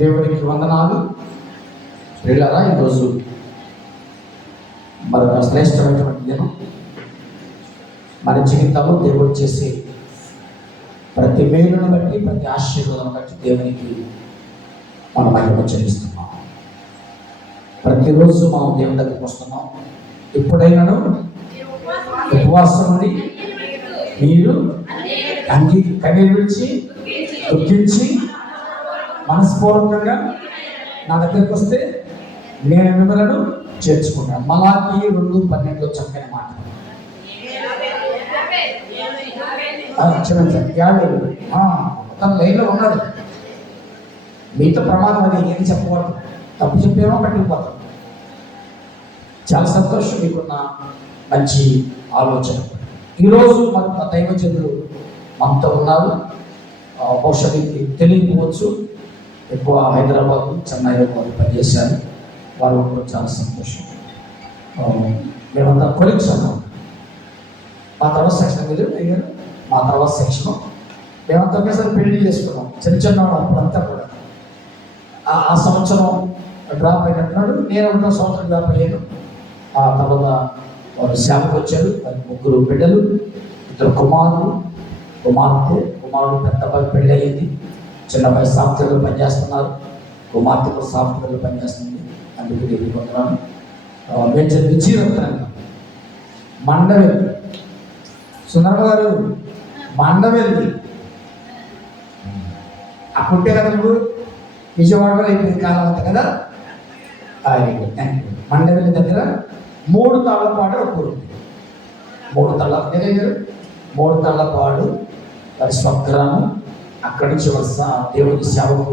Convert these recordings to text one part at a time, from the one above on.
దేవునికి వందనాలు. ప్రియులారా, ఈరోజు మరొక శ్రేష్టమైనటువంటి దినం. మన జీవితంలో దేవుడు చేసే ప్రతి మేలును బట్టి, ప్రతి ఆశీర్వాదం బట్టి దేవునికి మనం మహిమ చెల్లిస్తున్నాం. ప్రతిరోజు మనం దేవుని దగ్గరికి వస్తున్నాం. ఎప్పుడైనాను ఉపవాసం నుండి మీరు కన్నీరు విడిచి దుఃఖించి మనస్పూర్వకంగా నా దగ్గరికి వస్తే నేను మిమ్మలను చేర్చుకున్నాను. మలాకి 2:12 చక్కని మాట. క్షమించండి, తన లైన్లో ఉన్నాడు. మీతో ప్రమాదం అది ఏం చెప్పకూడదు. తప్పు చెప్పేమో పట్టుకుపోతాం. చాలా సంతోషం, మీకున్న మంచి ఆలోచన. ఈరోజు మన దైవజనులు మనతో ఉన్నారు. బహుశా మీకు తెలియకపోవచ్చు, ఎక్కువ హైదరాబాద్, చెన్నైలో వారు పనిచేశారు. వారు చాలా సంతోషం. మేమంతా కొలీగ్స్ అన్నాం. మా తర్వాత సెక్షన్ మీరు అయ్యారు, మా తర్వాత సెక్షన్ మేమంతా ఒకేసారి పెళ్లి చేసుకున్నాం. చిన్న అప్పుడంతా కూడా ఆ సంవత్సరం డ్రాప్ అయినట్టున్నాడు. నేను 1 సంవత్సరం డ్రాప్ అయ్యాను. ఆ తర్వాత వారు సేవకు వచ్చారు. వారి 3 బిడ్డలు, 2 కుమారుడు పెద్ద అబ్బాయి పెళ్ళి అయ్యింది. చిన్న అబ్బాయి సాఫ్ట్వేర్లో పనిచేస్తున్నారు. కుమార్తె కూడా సాఫ్ట్వేర్లో పనిచేస్తుంది. అందుకు ఎదుర్కొంటున్నాను. మేము విజయవంతంగా మండవెల్లి సుందరమ్మ గారు మండవెల్లి అప్పుంటే కదా నువ్వు విజయవాడలో అయిపోయింది కాలం అంతా కదా. Thank you. మండవెల్లి దగ్గర 3 తాళ్లపాడు ఒక ఊరు. 3 తాళ్లపాడు వారి స్వగ్రామం. అక్కడి నుంచి దేవుని సేవకు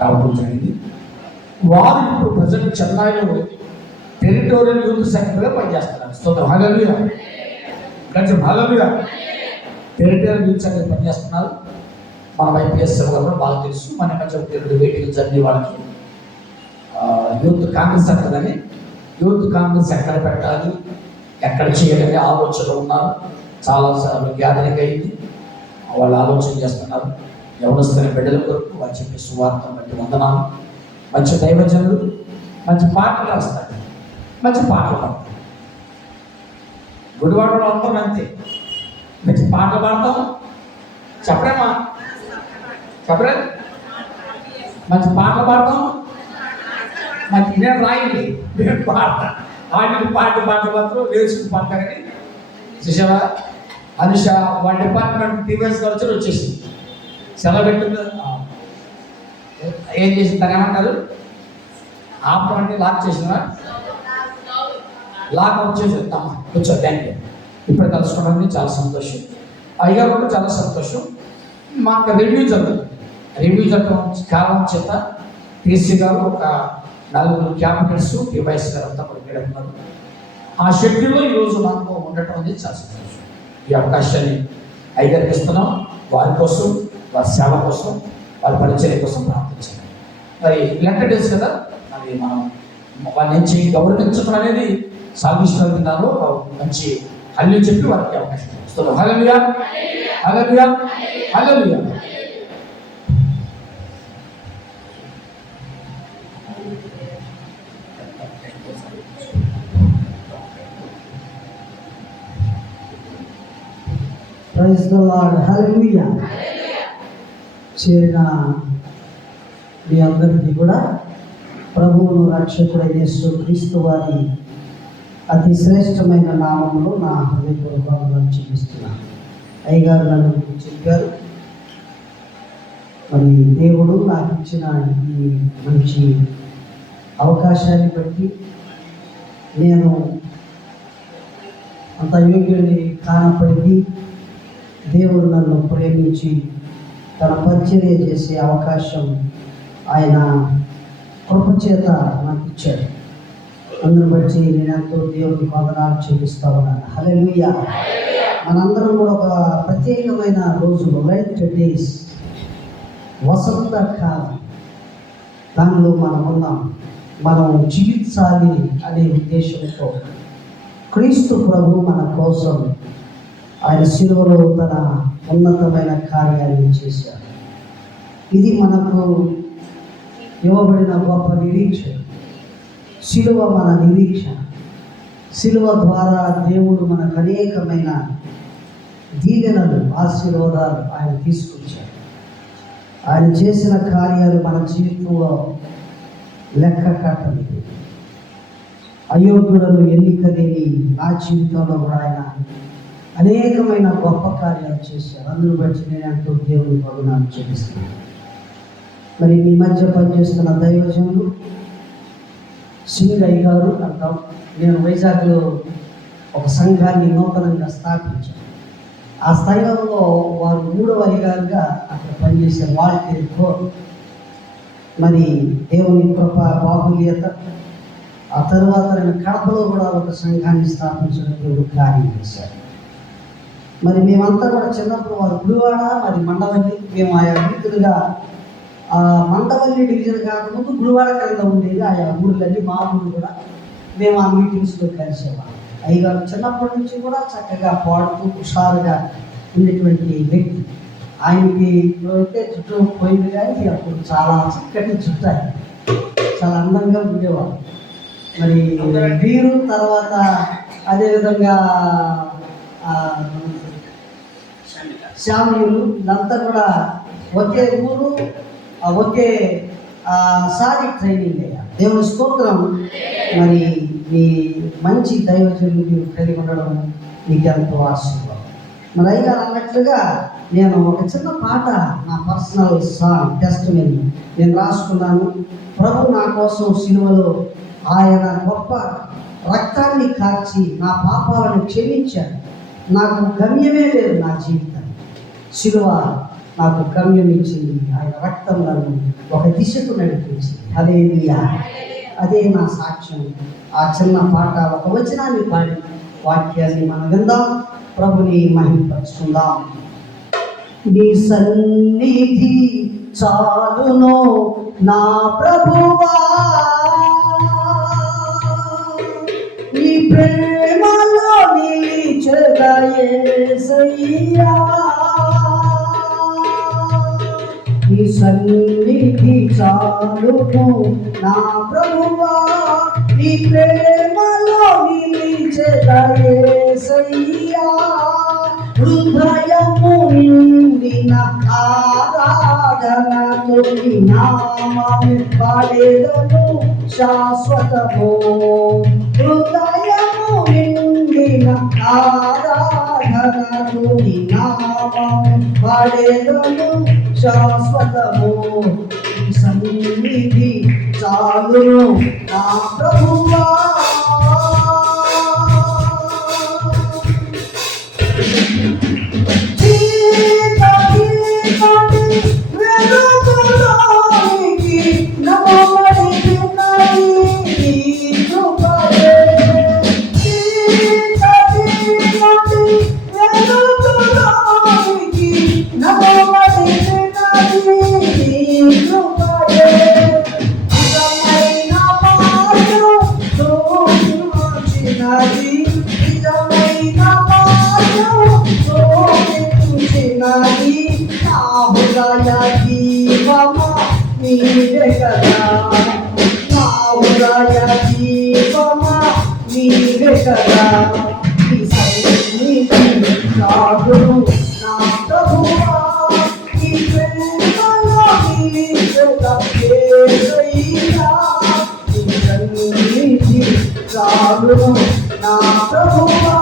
రావడం జరిగింది. వారు ఇప్పుడు ప్రజెంట్ చెన్నైలో టెరిటోరియల్ యూత్ సెక్రటరీగా పనిచేస్తున్నారు. స్తోత్రం, హల్లెలూయా. టెరిటోరియల్ యూత్ సెక్రటరీ పనిచేస్తున్నారు. మన వైపీఎస్ కూడా బాగా తెలుసు. మన మధ్య 2 మీటింగ్లు జరిగి వాళ్ళకి యూత్ కాంగ్రెస్ ఎక్కడని, యూత్ కాంగ్రెస్ ఎక్కడ పెట్టాలి, ఎక్కడ చేయాలని ఆలోచనలు ఉన్నారు. చాలాసార్లు గ్యాదరింగ్ అయింది. వాళ్ళు ఆలోచన చేస్తున్నారు. యవనస్తున్న బిడ్డల కొరకు వారు చెప్పే సువార్తను బట్టి వందనాలు. మంచి దైవజనులు, మంచి పాటలు రాస్తారు, మంచి పాటలు పాడతాం. గుడివాడలో అందరం అంతే, మంచి పాటలు పాడతాం. చెప్పరేమా? చెప్పరే? మంచి పాటలు పాడతాం. మంచి నేను రాయండి, నేను పాడతా. ఆడికి పాటలు మాత్రం లేచుకుని పాడతారని చూసావా? అనుష వాళ్ళ డిపార్ట్మెంట్ టీవీఎస్ కల్చర్ వచ్చేసింది. సెలవు పెట్టింది. ఏం చేసింది? తను ఏమంటారు? ఆపండి, లాక్ చేసిన లాక్ అవుట్ చేసి వెళ్తామా? కూర్చో. Thank you. ఇప్పుడు కలుసుకోవడానికి చాలా సంతోషం. అయ్యారు కూడా చాలా సంతోషం. మాకు రివ్యూ జరగడం కారణం చేత టీసీ గారు ఒక 4 క్యాబినెట్స్, టీవైఎస్ గారు అంతా కూడా పెడుతున్నారు. ఆ షెడ్యూల్లో ఈరోజు మనకు ఉండటం అనేది చాలా సంతోషం. ఈ అవకాశాన్ని అయ్యగారికి ఇస్తున్నాం. వారి కోసం, వారి సేవ కోసం, వారి పరిచర్య కోసం ప్రార్థించాలి. మరి ఇలాంటి డేస్ కదా, మరి మనం వాళ్ళ నుంచి గౌరవించడం అనేది సాల్వేషన్ విధానంలో మంచి హల్లు చెప్పి వారికి అవకాశం ఇస్తున్నాం. హల్లెలూయా, హల్లెలూయా, హల్లెలూయా. ప్రైజ్ ది లార్డ్, హల్లెలూయా. చేరిన మీ అందరికీ కూడా ప్రభువును రక్షకుడైన యేసుక్రీస్తు వారి అతి శ్రేష్టమైన నామములో నా హృదయపూర్వక వందనాలు చెల్లిస్తున్నాను. అయ్యగారు నన్ను చెప్పారు. మరి దేవుడు నాకు ఇచ్చిన ఈ మంచి అవకాశాన్ని బట్టి నేను అంత యోగ్యుని కానప్పటికీ దేవుడు నన్ను ప్రేమించి తన పరిచర్య చేసే అవకాశం ఆయన కృపచేత నాకు ఇచ్చాడు. అందును బట్టి నేను ఎంతో దేవుడికి వందనాలు చెల్లిస్తా ఉన్నాను. హల్లెలూయా. మనందరం కూడా ఒక ప్రత్యేకమైన రోజులు, లైట్ డేస్, వసంత కాలం, దానిలో మనం ఉన్నాం. మనం జీవించాలి అనే ఉద్దేశంతో క్రీస్తు ప్రభు మన కోసం ఆయన శిలువలో తన ఉన్నతమైన కార్యాలను చేశారు. ఇది మనకు ఇవ్వబడిన గొప్ప నిరీక్షణ. శిలువ మన నిరీక్షణ. శిలువ ద్వారా దేవుడు మనకు అనేకమైన దీవెనలు, ఆశీర్వాదాలు ఆయన తీసుకొచ్చారు. ఆయన చేసిన కార్యాలు మన జీవితంలో లెక్క కట్టలేదు. అయోగ్యులను ఎన్నిక లేని నా జీవితంలో కూడా ఆయన అనేకమైన గొప్ప కార్యాలు చేశారు. అందును బట్టి నేను ఎంతో దేవుని పగునాలు చూపిస్తున్నాను. మరి మీ మధ్య పనిచేస్తున్న దైవజనులు సింగయ్య గారు అంటాం. నేను వైజాగ్లో ఒక సంఘాన్ని నూతనంగా స్థాపించాను. ఆ స్థలంలో వారు 3వ అధికారిగా అక్కడ పనిచేసే వాళ్ళతో మరి దేవుని కృప బాహుల్యత. ఆ తర్వాత నేను కడపలో కూడా ఒక సంఘాన్ని స్థాపించడం దేవుడు కార్యం చేశారు. మరి మేమంతా కూడా చిన్నప్పుడు వారు గుడివాడ మరి మండవల్లి, మేము ఆయా రీతులుగా మండవల్లి డివిజన్ కాకముందు గుడివాడ కింద ఉండేది. ఆయా ఊళ్ళన్నీ మా ఊళ్ళు కూడా మేము ఆ మీటింగ్స్లో కలిసేవాళ్ళం. అయ్యగారు చిన్నప్పటి నుంచి కూడా చక్కగా పాడుతూ హుషారుగా ఉండేటువంటి వ్యక్తి. ఆయనకి అయితే జుట్టు పోయింది, కానీ అప్పుడు చాలా చక్కటి జుట్టు, ఆయన చాలా అందంగా ఉండేవాడు. మరి వీరు తర్వాత అదేవిధంగా శామ్యులు ఇదంతా కూడా ఒకే ఊరు, ఒకే సారి ట్రైనింగ్ అయ్యా. దేవుని స్తోత్రం. మరి మీ మంచి దైవజనులు మీరు కలిగి ఉండడం మీకు ఎంతో ఆశీర్వాదం. మరి అయ్యగారు అన్నట్లుగా నేను ఒక చిన్న పాట, నా పర్సనల్ సాంగ్ టెస్ట్ నేను రాసుకున్నాను. ప్రభు నా కోసం సిలువలో ఆయన గొప్ప రక్తాన్ని కార్చి నా పాపాలను క్షమించాడు. నాకు గమ్యమే లేదు నా జీవితం. సిలువ నాకు గమ్యం ఇచ్చింది. ఆయన రక్తం నన్ను ఒక దిశకు నడిపించింది. హల్లెలూయా. అదే నా సాక్ష్యం. ఆ చిన్న పాట ఒక వచనాన్ని పాడి వాక్యాన్ని మనం విందాం, ప్రభుని మహిమపరుచుకుందాం. నీ సన్నిధి చాలును నా ప్రభువా, నీ ప్రేమలో నిలిచెదా యేసయ్యా. నీ సన్నిధి చాలును నా ప్రభువా, నీ ప్రేమలో నిలిచెదా యేసయ్యా. హృదయము నిండిన ఆరాధనతో నీ నామము పాడెదను శాశ్వతము. హృదయము నిండిన ఆరాధనతో నీ నామము పాడెదను శాశ్వతము. సన్నిధి చాలును నా ప్రభువా. నీవే కదా నా ఉదయ దీపమా, నీవే కదా నీ సన్నిధి చాలును నా ప్రభువా. నీ ప్రేమలో నిలిచెదా యేసయ్యా. నీ సన్నిధి చాలును నా ప్రభువా.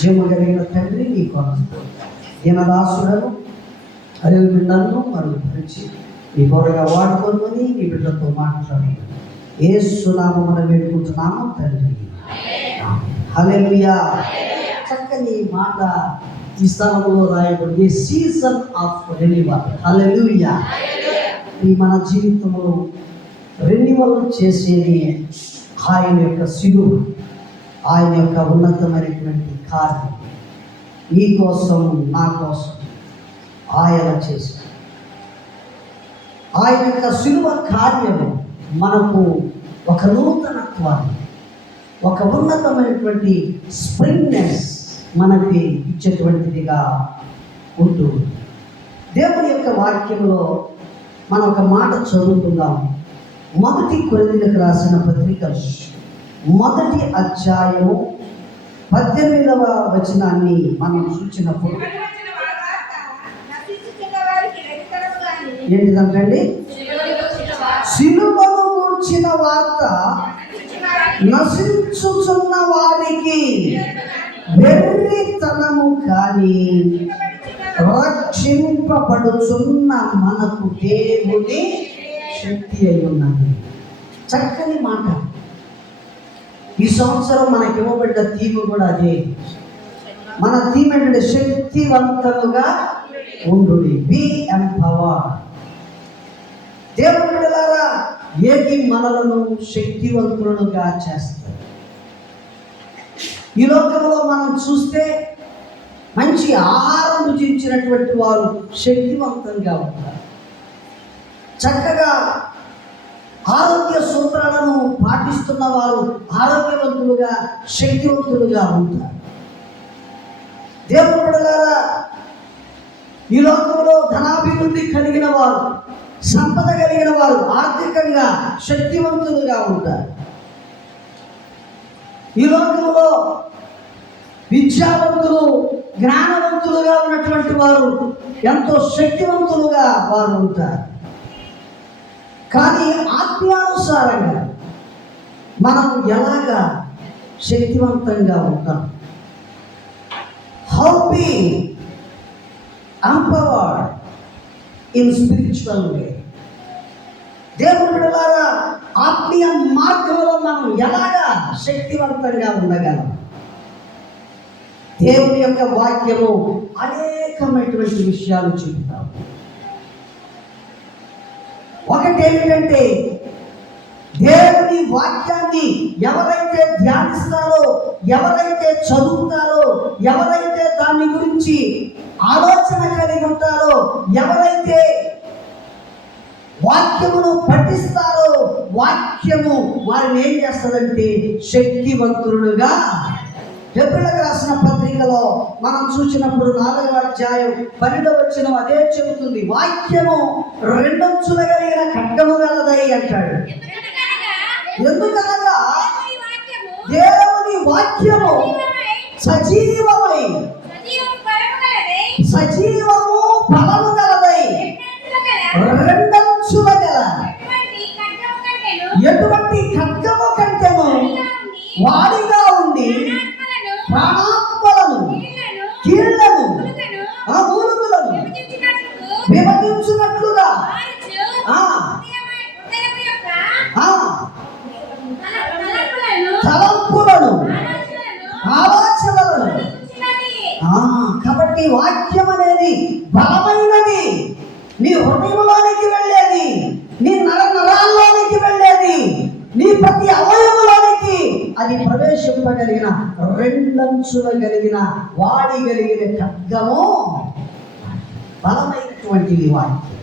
జీవము కలిగిన తండ్రి నీ కొరకు దీనదాసుడను అదే బిడ్డలను మరుగుపరిచి నీ బోరగా వాడుకొని నీ బిడ్డతో మాట్లాడి యేసు నామమున వేడుకుంటున్నాము తండ్రి. హల్లెలూయా. చక్కని మాట ఈ స్థలంలో రాయబడింది, సీజన్ ఆఫ్ రెన్యువల్. హల్లెలూయా. ఈ మన జీవితంలో రెన్యువల్ చేసేది ఆయన యొక్క శిలువ, ఆయన యొక్క ఉన్నతమైనటువంటి కార్యం నీ కోసం నా కోసం ఆయన చేశాడు. ఆయన యొక్క శిలువ కార్యము మనకు ఒక నూతనత్వాన్ని, ఒక ఉన్నతమైనటువంటి స్ప్రింగ్నెస్ మనకి ఇచ్చేటువంటిదిగా ఉంటుంది. దేవుని యొక్క వాక్యంలో మనం ఒక మాట చదువుకుందాం. 1 కొరింథీయులకు రాసిన పత్రిక 1వ అధ్యాయము 18వ వచనాన్ని మనం చూసినప్పుడు ఏంటిదంటండి? సిలువను గురించిన వార్త నశించుచున్న వారికి వెర్రితనము కానీ రక్షింపబడుచున్న మనకు దేవుని శక్తి అయి ఉన్నది. చక్కని మాట. ఈ సంవత్సరం మనకి ఇవ్వబడ్డ థీమ్ కూడా అదే. మన థీమ్ ఏంటంటే శక్తివంతముగా ఉండుడి, బి ఎంపవర్డ్. దేవుని బిడ్డలారా, ఏది మనలను శక్తివంతులుగా చేస్తారు. ఈ లోకంలో మనం చూస్తే మంచి ఆహారం భుజించినటువంటి వారు శక్తివంతంగా ఉంటారు. చక్కగా ఆరోగ్య సూత్రాలను పాటిస్తున్న వారు ఆరోగ్యవంతులుగా శక్తివంతులుగా ఉంటారు. దేవుని బిడ్డలారా, ఈ లోకంలో ధనాభివృద్ధి కలిగిన వారు, సంపద కలిగిన వారు ఆర్థికంగా శక్తివంతులుగా ఉంటారు. ఈ లోకంలో విద్యావంతులు, జ్ఞానవంతులుగా ఉన్నటువంటి వారు ఎంతో శక్తివంతులుగా వారు ఉంటారు. కానీ ఆత్మీయానుసారంగా మనం ఎలాగా శక్తివంతంగా ఉంటాం? How be empowered in spiritual way. దేవుని బిడ్డలారా, ఆత్మీయ మార్గంలో మనం ఎలాగా శక్తివంతంగా ఉండగలం? దేవుని యొక్క వాక్యము అనేకమైనటువంటి విషయాలు చెబుతాం. ఒకటి ఏమిటంటే, దేవుని వాక్యాన్ని ఎవరైతే ధ్యానిస్తారో, ఎవరైతే చదువుతారో, ఎవరైతే దాని గురించి ఆలోచన కలిగి ఉంటారో, ఎవరైతే వాక్యమును పఠిస్తారో, వాక్యము వారిని ఏం చేస్తుందంటే శక్తివంతులుగా. హెబ్రీయులకు రాసిన పత్రికలో మనం చూసినప్పుడు 4వ అధ్యాయం 12వ వచనం అదే చెబుతుంది. వాక్యము 2 అంచులు కలిగిన ఖడ్గము గలదై అంటాడు. ఎందుకనగా దేవుని వాక్యము సజీవమై, సజీవము బలము గలదై, 2 అంచుల గల ఎటువంటి ఖడ్గము కంటేను వాడిగా ఉండి ప్రాణాత్మలను, కీళ్లను, మూలుగులను విభజించినట్లుగా తలంపులను, ఆలోచనలను. కాబట్టి వాక్యం అనేది బలమైనది. నీ హృదయంలోనికి వెళ్ళేది, నీ నరాల్లోనికి వెళ్ళేది, నీ ప్రతి అవయవంలోనికి అది ప్రవేశింపగలిగిన 2 అంచులు కలిగిన వాడి కలిగిన ఖడ్గము బలమైనటువంటి వాక్యం.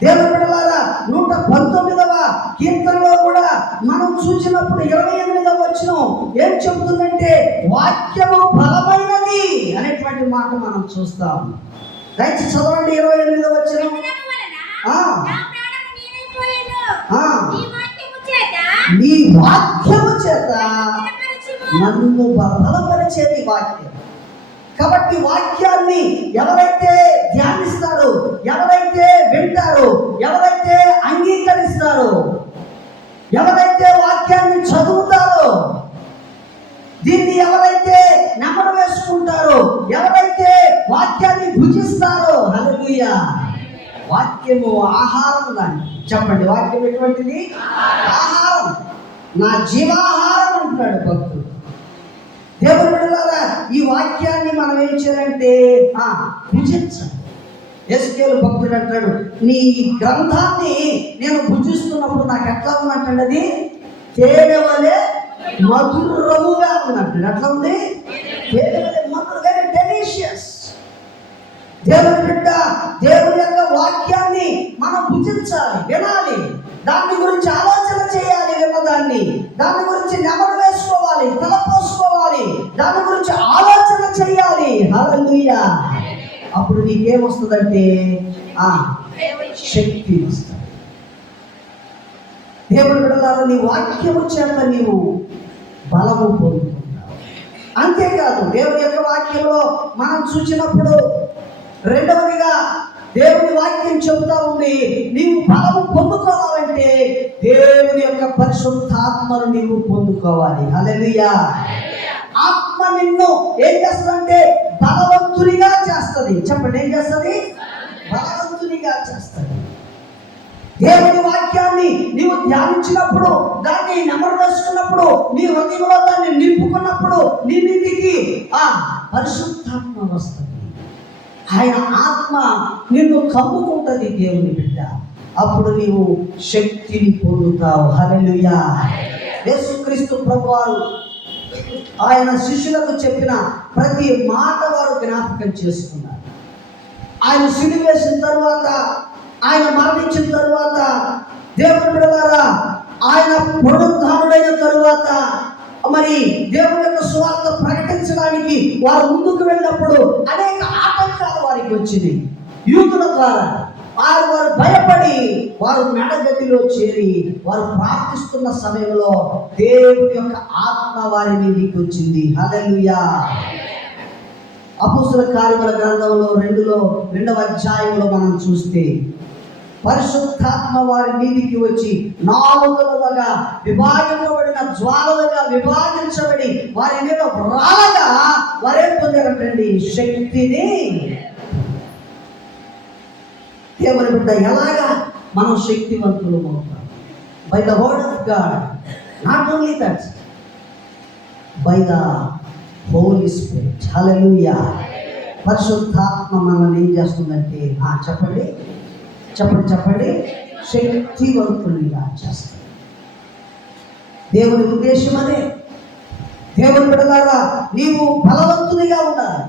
దేవుని బిడ్డలారా, 119వ కీర్తనలో కూడా మనం చూసినప్పుడు 28వ వచనం ఏం చెబుతుందంటే వాక్యము బలమైనది అనేటువంటి మాట మనం చూస్తాం. దయచేసి చదవండి 28వ వచనం. నీ వాక్యము చేత నన్ను బలపరిచేది వాక్యం. కాబట్టి వాక్యాన్ని ఎవరైతే ధ్యానిస్తారో, ఎవరైతే వింటారో, ఎవరైతే అంగీకరిస్తారో, ఎవరైతే వాక్యాన్ని చదువుతారో, దీన్ని ఎవరైతే నెంబర్ భుజిస్తారు. హల్లెలూయా. వాక్యము ఆహారం లాంటి. చెప్పండి, వాక్యం ఎటువంటిది? ఆహారం. నా జీవాహారం అంటున్నాడు భక్తుడు. దేవుని బిడ్డలారా, ఈ వాక్యాన్ని మనం ఏం చేయాలంటే భుజించాలి. యేసుకేలు భక్తుడు అంటాడు, నీ గ్రంథాన్ని నేను భుజిస్తున్నప్పుడు నాకు ఎట్లా ఉందంటాడు, అది తేనె వలె మధురముగా ఉందంటాడు. ఎట్లా ఉంది? తేనె వలె మధుర, వెరీ డెలిషియస్. దేవుని బిడ్డ, దేవుని యొక్క వాక్యాన్ని మనం భుజించాలి, వినాలి, దాని గురించి ఆలోచన చేయాలి, విన్నదాన్ని దాని గురించి నెమరు వేసుకోవాలి, తలపోసుకోవాలి, దాని గురించి ఆలోచన చేయాలి. హల్లెలూయా. అప్పుడు నీకేమొస్తుందంటే శక్తి వస్తుంది. దేవుని బిడ్డలారా, నీ వాక్యము చేత నీవు బలము పొందుకుంటావు. అంతేకాదు, దేవుని యొక్క వాక్యంలో మనం చూసినప్పుడు రెండవదిగా దేవుని వాక్యం చెబుతా ఉంది, నీవు బలము పొందుకోవాలంటే దేవుని యొక్క పరిశుద్ధాత్మను నీవు పొందుకోవాలి. హల్లెలూయా. ఆత్మ నిన్ను ఏం చేస్తుందంటే బలవంతునిగా చేస్తుంది. చెప్పండి, ఏం చేస్తుంది? బలవంతునిగా చేస్తుంది. దేవుని వాక్యాన్ని నీవు ధ్యానించినప్పుడు, దాన్ని నెమరు వేసుకున్నప్పుడు, నీ హృదయంలో దాన్ని నింపుకున్నప్పుడు నీ మీదికి పరిశుద్ధాత్మ వస్తుంది. ఆయన ఆత్మ నిన్ను కమ్ముకుంటుంది. దేవుని బిడ్డ, అప్పుడు నీవు శక్తిని పొందుతావు. హల్లెలూయా. యేసుక్రీస్తు ప్రభువారు ఆయన శిష్యులకు చెప్పిన ప్రతి మాట వారు జ్ఞాపకం చేసుకున్నారు. ఆయన సిలువ వేసిన తరువాత, ఆయన మరణించిన తరువాత, దేవుని బిడ్డలారా, ఆయన పునరుద్ధానుడైన తరువాత మరి దేవుని యొక్క సువార్త ప్రకటించడానికి వారు ముందుకు వెళ్ళినప్పుడు అనేక ఆటంకాలు వారికి వచ్చింది. యూదుల ద్వారా వారు భయపడి వారు మెడగదిలో చేరి వారు ప్రార్థిస్తున్న సమయంలో దేవుని యొక్క ఆత్మ వారి మీదకి వచ్చింది. హల్లెలూయా. అపోస్తల కార్యముల గ్రంథంలో 2వ అధ్యాయంలో మనం చూస్తే పరిశుద్ధాత్మ వారి మీదికి వచ్చి నాలుగులుగా విభాగించబడిన జ్వాలలుగా విభాగించబడి వారి మీద రాగా వారేం పొందారంటండి? శక్తిని. దేవుని బిడ్డ, ఎలాగా మనం శక్తివంతులు అవుతాం? By the word of God. Not only that, by the holy spirit. Hallelujah. పరిశుద్ధాత్మ మనల్ని ఏం చేస్తుందంటే చెప్పండి శక్తివంతునిగా చేస్తుంది. దేవుని ఉద్దేశం అదే. దేవుని బిడ్డలారా, నీవు బలవంతునిగా ఉండాలి,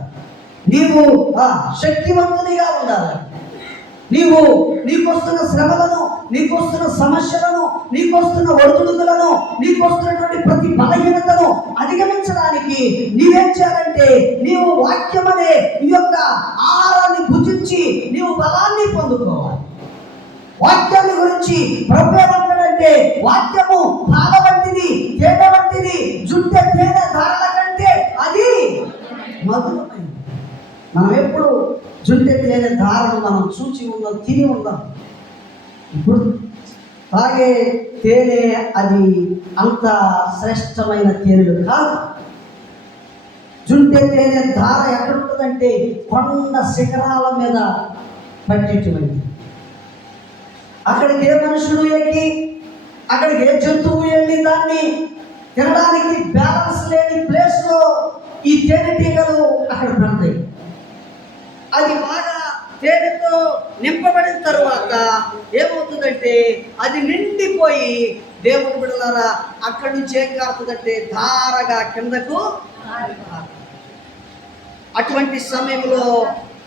నీవు శక్తివంతునిగా ఉండాలి. నీకొస్తున్న శ్రమలను, నీకొస్తున్న సమస్యలను, నీకొస్తున్న ఒడిదుడుకులను, నీకొస్తున్నటువంటి ప్రతి బలహీనతను అధిగమించడానికి నీవేం చేయాలంటే నీవు వాక్యం అనే ఈ యొక్క ఆహారాన్ని భుజించి నీవు బలాన్ని పొందుకోవాలి. వాక్యాన్ని గురించి ప్రభు ఏమంటాడంటే, వాక్యము పాల వంటిది, తేనె వంటిది, జుట్టె తేనె ధారల కంటే అది మధురమైనది. మనం ఎప్పుడు జుట్టె తేనె ధారను మనం చూచి ఉందాం, తిని ఉందాం. ఇప్పుడు తాగే తేనె అది అంత శ్రేష్టమైన తేనెలు కాదు. జుట్టె తేనె ధార ఎక్కడుంటుందంటే కొండ శిఖరాల మీద పట్టేటువంటి. అక్కడికి ఏ మనుషులు ఎక్కి, అక్కడికి ఏ జంతువు వెళ్ళి దాన్ని తినడానికి బ్యాలెన్స్ లేని ప్లేస్లో ఈ తేనెటీగలు అక్కడ పడతాయి. అది బాగా తేనెతో నింపబడిన తరువాత ఏమవుతుందంటే అది నిండిపోయి, దేవుని బిడ్డలారా, అక్కడి నుంచి ఏం కారుతుందంటే ధారగా కిందకు. అటువంటి సమయంలో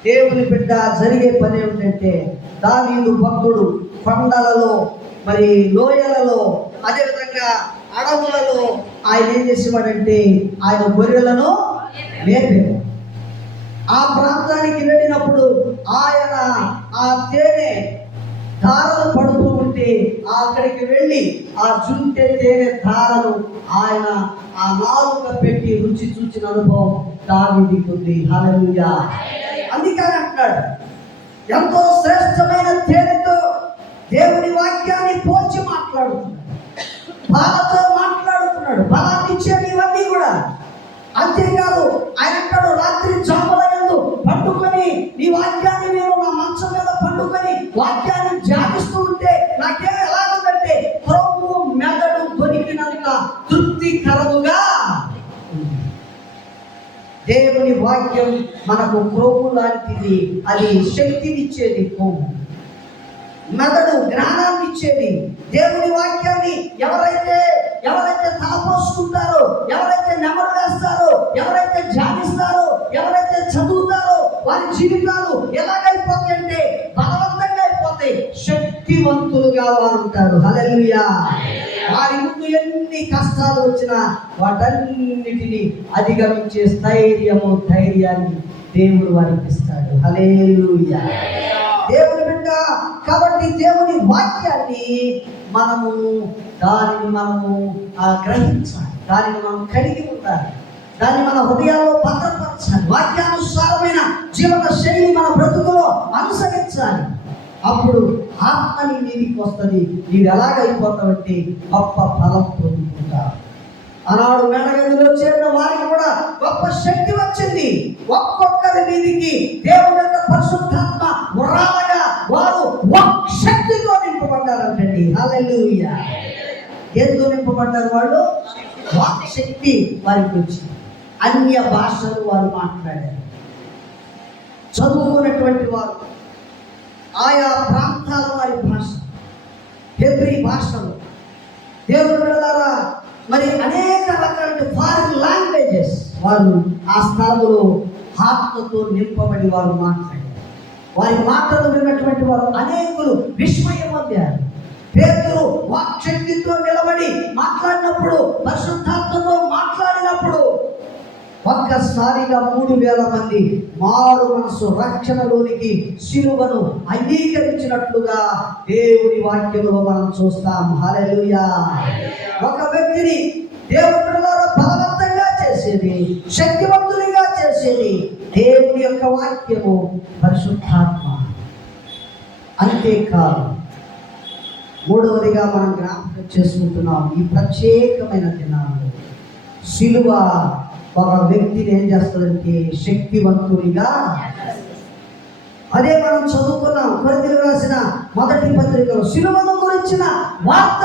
దేవుని బిడ్డ జరిగే పని ఏమిటంటే, దావీదు భక్తుడు కొండలలో, మరి లోయలలో, అదేవిధంగా అడవులలో ఆయన ఏం చేసేవాడంటే ఆయన గొర్రెలను మేపేవాడు. ఆ ప్రాంతానికి వెళ్ళినప్పుడు ఆయన ఆ తేనె ధారలు పడుతూ ఉంటే అక్కడికి వెళ్ళి ఆ జుంటె తేనె ధారలు ఆయన ఆ నాలుక పెట్టి రుచి చూచిన అనుభవం దావీదుకు ఉంది. హల్లెలూయా. అందుకని అంటాడు, ఎంతో శ్రేష్టమైన తేనెతో దేవుని వాక్యాన్ని పోల్చి మాట్లాడుతున్నాడు, బాలతో మాట్లాడుతున్నాడు, బలాన్ని ఇచ్చేది ఇవన్నీ కూడా. అంతేకాదు ఆయన అంటాడు, రాత్రి జాముల యందు పట్టుకొని నీ వాక్యం దేవుని వాక్యం మనకు క్రొవ్వు లాంటిది, అది శక్తినిచ్చేది. కొవ్వు మెదడు జ్ఞానాన్ని ఇచ్చేది. దేవుని వాక్యాన్ని ఎవరైతే తలపోసుకుంటారో, ఎవరైతే నెమరు వేస్తారో, ఎవరైతే ధ్యానిస్తారో, ఎవరైతే చదువుతారో వారి జీవితాలు ఎలాగైపోతాయంటే బలవంతంగా అయిపోతాయి, శక్తివంతులుగా వారు ఉంటారు. హల్లెలూయా. వారి ముందు ఎన్ని కష్టాలు వచ్చినా వాటన్నిటిని అధిగమించే ధైర్యాన్ని దేవుడు వారికి ఇస్తాడు. హల్లెలూయా. దేవుని బిడ్డ కాబట్టి దేవుని వాక్యాన్ని దానిని మనము గ్రహించాలి, దానిని మనం కలిగి ఉండాలి, దాన్ని మన హృదయాల్లో భద్రపరచాలి. వాక్యానుసారమైన జీవన శైలి మన బ్రతుకులో అనుసరించాలి. అప్పుడు ఆత్మని నీకు వస్తుంది. నీవు ఎలాగైపోతావంటే గొప్ప ఫలం పొందుకుంటావు. ఆనాడు మేడగదిలో చేరిన వారికి కూడా గొప్ప శక్తి వచ్చింది. ఒక్కొక్కరి మీదికి దేవుని యొక్క పరిశుద్ధాత్మ వరాలుగా వారు శక్తితో నింపబడ్డారంటండి. హల్లెలూయా. ఏదో నింపబడ్డారు వాళ్ళు? వాక్ శక్తి వారికి వచ్చింది. అన్య భాషలు వారు మాట్లాడారు. చదువుకున్నటువంటి వారు ఆయా ప్రాంతాల వారి భాష, హెబ్రీ భాషలు, దేవుని బిడ్డలారా మరి అనేక రకాల ఫారిన్ లాంగ్వేజెస్ వారు ఆ స్థలంలో ఆత్మతో నింపబడి వారు మాట్లాడారు. వారి మాటలు విన్నటువంటి వారు అనేకులు విస్మయం పొందారు. పేతురు వాక్శక్తితో నిలబడి మాట్లాడినప్పుడు, పరిశుద్ధాత్మతో మాట్లాడినప్పుడు ఒక్కసారిగా 3000 మంది మారు మనసు రక్షణలోనికి శిలువను అంగీకరించినట్లుగా దేవుని వాక్యంలో మనం చూస్తాం. హల్లెలూయా. ఒక వ్యక్తిని దేవుని బలవంతంగా చేసేది, శక్తివంతునిగా చేసేది దేవుని యొక్క వాక్యము, పరిశుద్ధాత్మ. అంతేకాదు, మూడవదిగా మనం జ్ఞాపకం చేసుకుంటున్నాం, ఈ ప్రత్యేకమైన దినాల్లో శిలువ ఒక వ్యక్తిని ఏం చేస్తుందంటే శక్తివంతునిగా. అదే మనం చదువుకున్నాం కొరింథీయులకు రాసిన మొదటి పత్రికలో, శిలువను గురించిన వార్త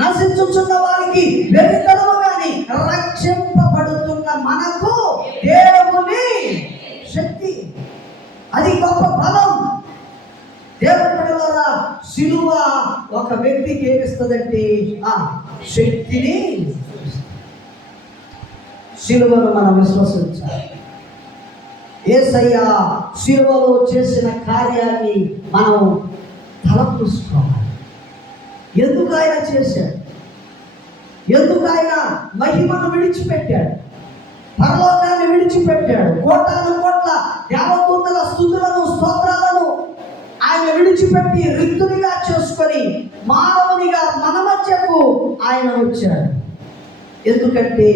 నశించుచున్న వారికి వెరితనము గాని రక్షింపబడుతున్న మనకు దేవుని శక్తి, అది గొప్ప బలం. దేవుని బిడ్డలారా, శిలువ ఒక వ్యక్తికి ఏమిస్తుందంటే శక్తిని. శిలువను మనం విశ్వసించాలి. యేసయ్య శిలువలో చేసిన కార్యాన్ని మనం తలపుసుకోవాలి. ఎందుకు ఆయన చేశాడు? ఎందుకు ఆయన మహిమను విడిచిపెట్టాడు? పరలోకాన్ని విడిచిపెట్టాడు. కోటాను కోట్ల దేవదూతల స్తుతులను స్తోత్రాలను ఆయన విడిచిపెట్టి రిక్తునిగా చేసుకొని మానవునిగా మన మధ్యకు ఆయన వచ్చాడు. ఎందుకంటే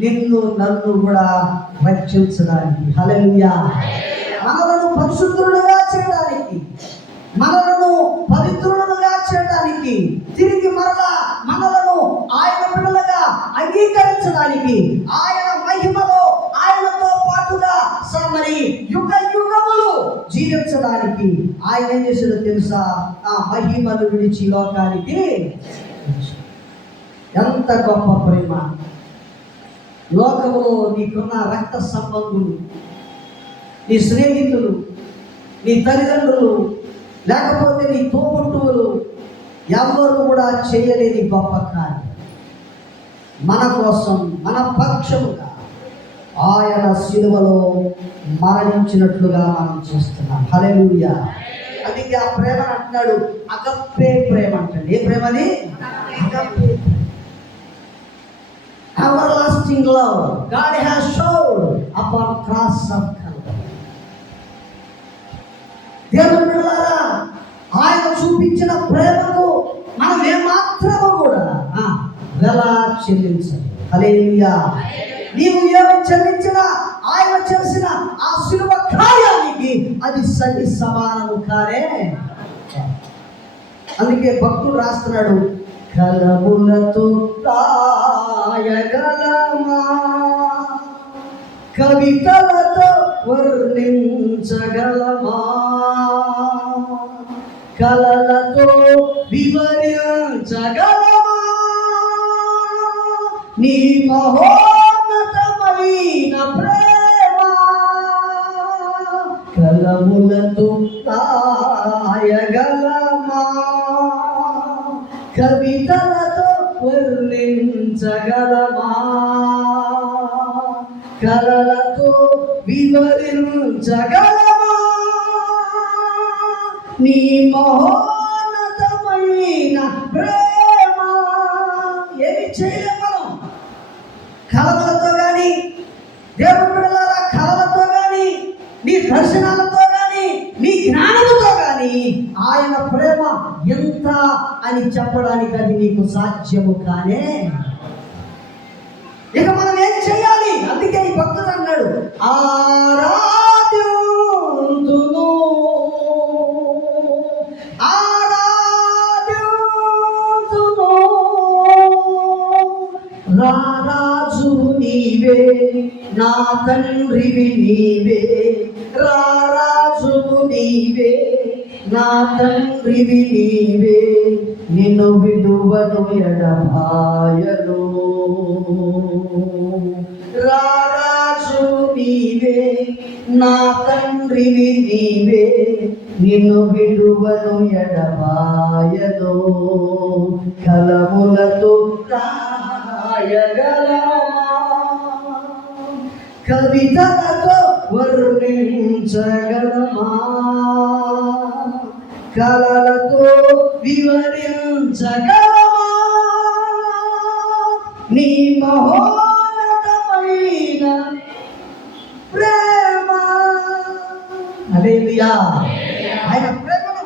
నిన్ను నన్ను కూడా రక్షించడానికి. హల్లెలూయా. మనలను పరిశుద్ధులుగా చేయడానికి, మనలను పవిత్రులుగా చేయడానికి, తిరిగి మరలా మనలను ఆయన బిడ్డలుగా అంగీకరించడానికి, ఆయన మహిమలో ఆయనతో పాటుగా మరి యుగ యుగములు జీవించడానికి ఆయన ఏం చేశాడో తెలుసా? ఆ మహిమను విడిచి లోకానికి. ఎంత గొప్ప ప్రేమ! లోకములో నీకున్న రక్త సంబంధులు, నీ స్నేహితులు, నీ తల్లిదండ్రులు, లేకపోతే నీ తోబుట్టువులు ఎవరు కూడా చేయలేని గొప్ప కార్యం మన కోసం, మన పక్షముగా ఆయన శిలువలో మరణించినట్లుగా మనం చూస్తున్నాం. హల్లెలూయా. అందుకే ఆ ప్రేమ అంటున్నాడు అగప్పే ప్రేమ అంటాడు. ఏ ప్రేమని? అగప్పే. Everlasting love God has showed upon cross of Calvary. దేవుని బిడ్డలారా, ఆయన చూపించిన ప్రేమకు మనం ఏమాత్రము కూడా వెల చెల్లించాలి. హల్లెలూయా. నీవు ఏమి చెల్లించినా ఆయన చేసిన ఆ శిలువ కార్యానికి అది సమానము కానే. అందుకే భక్తుడు రాస్తున్నాడు, కలములతో రాయగలమా, కవితలతో వర్ణించగలమా, కలలతో వివరించగలమా నీ మహోన్నతమైన ప్రేమ. కలములతో రాయగలమా, కవితలతో వర్ణించగలమా, కలలతో వివరించగలమా నీ మహోన్నతమైన ప్రేమ. ఏమి చేయలేము మనం కలలతో కానీ, దేవుని బిడ్డలారా కలలతో కానీ, నీ దర్శనాలతో కానీ, నీ జ్ఞానముతో కానీ ఆయన ప్రేమ ఎంత అని చెప్పడానికి అది నీకు సాధ్యము కానే. ఇక మనం ఏం చేయాలి? అందుకే ఈ భక్తుడు అన్నాడు, ఆరాధ్యుతును ఆరాధ్యుతును, రారాజు నీవే, నా తండ్రివి నీవే, రారాజు నీవే, నా తండ్రివి నీవే, నిన్ను విడువను ఎడబాయను. రారాజు నీవే, నా తండ్రివి నీవే, నిన్ను విడువను ఎడబాయను. కలములతో రాయగలమా, కవితలతో వర్ణించగలమా, కలలతో వివరించగలమా నీ మహోన్నతమైన ప్రేమ. హల్లెలూయా. ఆయన ప్రేమను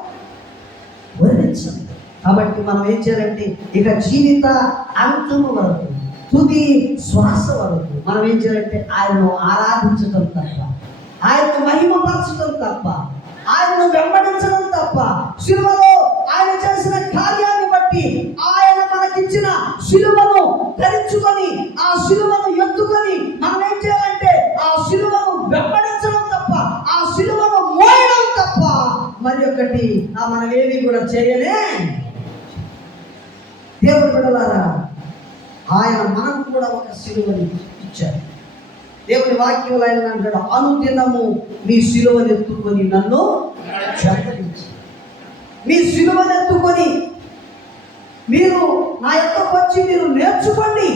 వర్ణించండి. కాబట్టి మనం ఏం చేయాలంటే ఇక జీవిత అంతము వరకు, తుది శ్వాస వరకు మనం ఏం చేయాలంటే ఆయనను ఆరాధించడం తప్ప, ఆయనను మహిమపరచడం తప్ప, ఆయనను వెంబడించడం తప్ప, శిలువలో ఆయన చేసిన కార్యాన్ని బట్టి ఆయన మనకిచ్చిన శిలువను ధరించుకొని ఆ శిలువను ఎత్తుకొని మనం ఏం చేయాలంటే ఆ శిలువను వెంబడించడం తప్ప, ఆ శిలువను మోయడం తప్ప మరి ఒకటి మనం ఏమి కూడా చేయలే. దేవుని బిడ్డలారా, ఆయన మనకు కూడా ఒక శిలువని ఇచ్చారు. దేవుని వాక్యంలో ఆయన అంటాడు, అనుదినము మీ శిలువను ఎత్తుకొని నన్ను వెంబడించు. మీ శిలువను ఎత్తుకొని మీరు నా యొక్కకు వచ్చి మీరు నేర్చుకోండి,